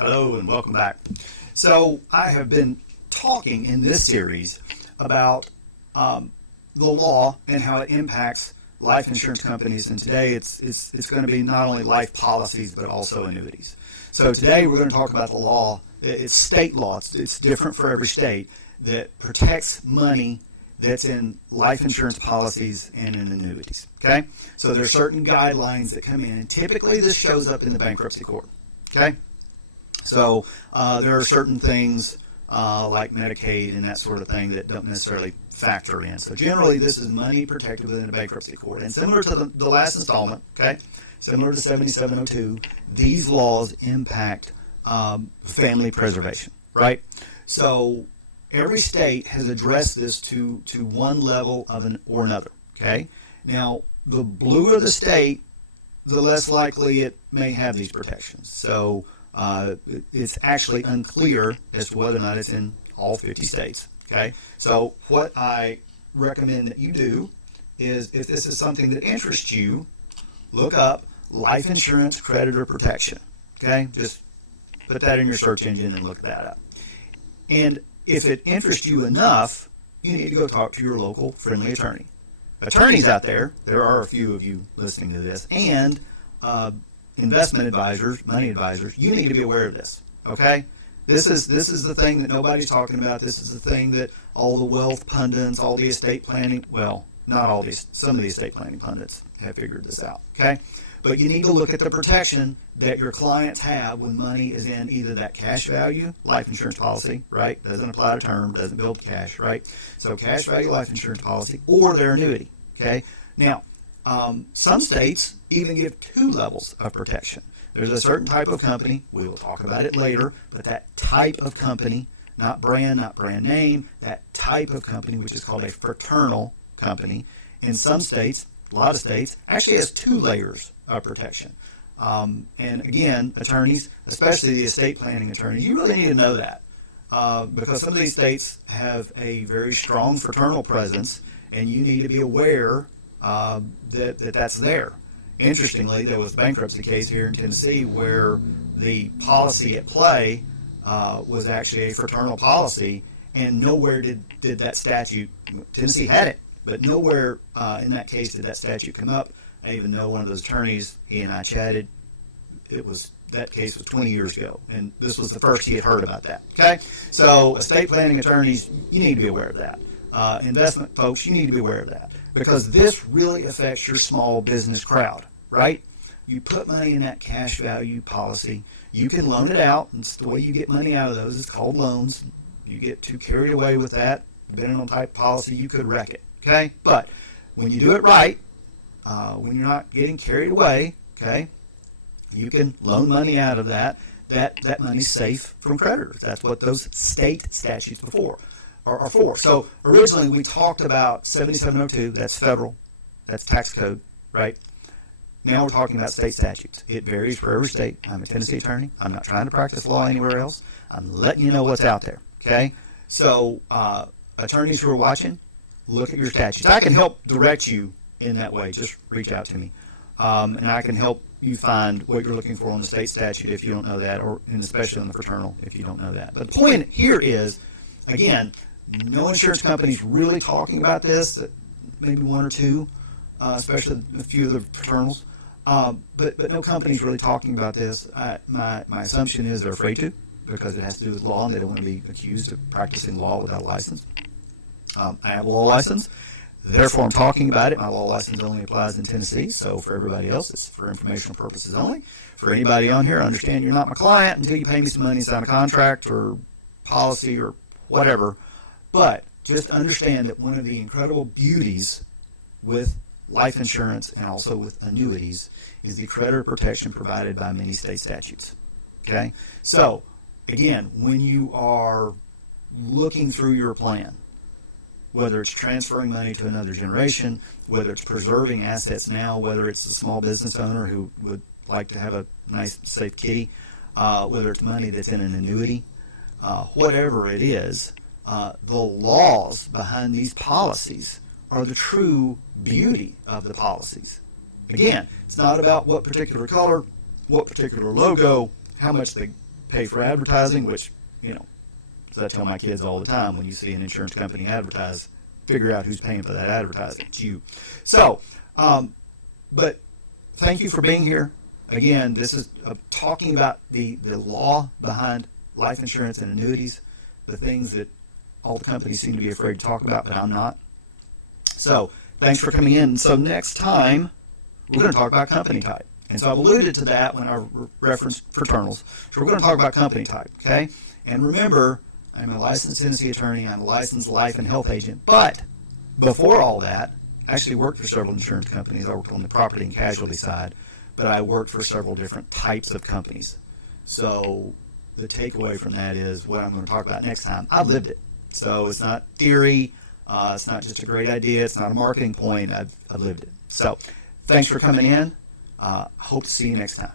Hello and welcome back. So I have been talking in this series about the law and how it impacts life insurance companies, and today it's going to be not only life policies but also annuities. So today we're going to talk about the law. It's state law. It's different for every state that protects money that's in life insurance policies and in annuities. Okay, so there's certain guidelines that come in, and typically this shows up in the bankruptcy court. Okay. So there are certain things like Medicaid and that sort of thing that don't necessarily factor in. So generally, this is money protected within a bankruptcy court. And similar to the last installment, okay, similar to 7702, these laws impact family preservation, right? So every state has addressed this to one level or another, okay? Now, the bluer the state, the less likely it may have these protections. So it's actually unclear as to whether or not it's in all 50 states. Okay, so what I recommend that you do is, if this is something that interests you, look up life insurance creditor protection. Okay, just put that in your search engine and look that up. And if it interests you enough, you need to go talk to your local friendly attorney. Attorneys out there are a few of you listening to this, and investment advisors, money advisors, you need to be aware of this, okay? This is the thing that nobody's talking about. This is the thing that all the wealth pundits, all the estate planning, well, not all these, some of the estate planning pundits have figured this out, okay? But you need to look at the protection that your clients have when money is in either that cash value life insurance policy, right? Doesn't apply to term, doesn't build cash, right? So cash value life insurance policy or their annuity, okay? Now, some states even give two levels of protection. There's a certain type of company, we will talk about it later, but that type of company, not brand name, that type of company, which is called a fraternal company, in some states, a lot of states, actually has two layers of protection. And again, attorneys, especially the estate planning attorneys, you really need to know that because some of these states have a very strong fraternal presence, and you need to be aware that's there. Interestingly, there was a bankruptcy case here in Tennessee where the policy at play was actually a fraternal policy, and nowhere did that statute, Tennessee had it, but nowhere in that case did that statute come up. I even know one of those attorneys, he and I chatted, that case was 20 years ago, and this was the first he had heard about that, okay? So estate planning attorneys, you need to be aware of that. Investment folks, you need to be aware of that, because this really affects your small business crowd, right? You put money in that cash value policy. You can loan it out. It's the way you get money out of those. It's called loans. You get too carried away with that, depending on type of policy, you could wreck it, okay? But when you do it right, when you're not getting carried away, okay, you can loan money out of that. That money's safe from creditors. That's what those state statutes are for. So originally we talked about 7702, that's federal, that's tax code, right? Now we're talking about state statutes. It varies for every state. I'm a Tennessee attorney. I'm not trying to practice law anywhere else. I'm letting you know what's out there, okay? So attorneys who are watching, look at your statutes. I can help direct you in that way. Just reach out to me. And I can help you find what you're looking for on the state statute if you don't know that, and especially on the fraternal if you don't know that. But the point here is, again, no insurance company's really talking about this, maybe one or two, especially a few of the fraternals. But no company's really talking about this. My assumption is they're afraid to, because it has to do with law and they don't want to be accused of practicing law without a license. I have a law license, therefore I'm talking about it. My law license only applies in Tennessee, so for everybody else, it's for informational purposes only. For anybody on here, understand you're not my client until you pay me some money and sign a contract or policy or whatever. But just understand that one of the incredible beauties with life insurance and also with annuities is the creditor protection provided by many state statutes. Okay? So, again, when you are looking through your plan, whether it's transferring money to another generation, whether it's preserving assets now, whether it's a small business owner who would like to have a nice, safe kitty, whether it's money that's in an annuity, whatever it is, the laws behind these policies are the true beauty of the policies. Again, it's not about what particular color, what particular logo, how much the pay for advertising, which, as I tell my kids all the time, when you see an insurance company advertise, figure out who's paying for that advertising. It's you. So, but thank you for being here. Again, this is talking about the law behind life insurance and annuities, the things that all the companies seem to be afraid to talk about, but I'm not. So thanks for coming in. So next time, we're going to talk about company type. And so I've alluded to that when I referenced fraternals. So we're going to talk about company type, okay? And remember, I'm a licensed Tennessee attorney. I'm a licensed life and health agent. But before all that, I actually worked for several insurance companies. I worked on the property and casualty side, but I worked for several different types of companies. So the takeaway from that is what I'm going to talk about next time. I've lived it. So it's not theory. It's not just a great idea. It's not a marketing point. I've lived it. So thanks for coming in. Hope to see you next time.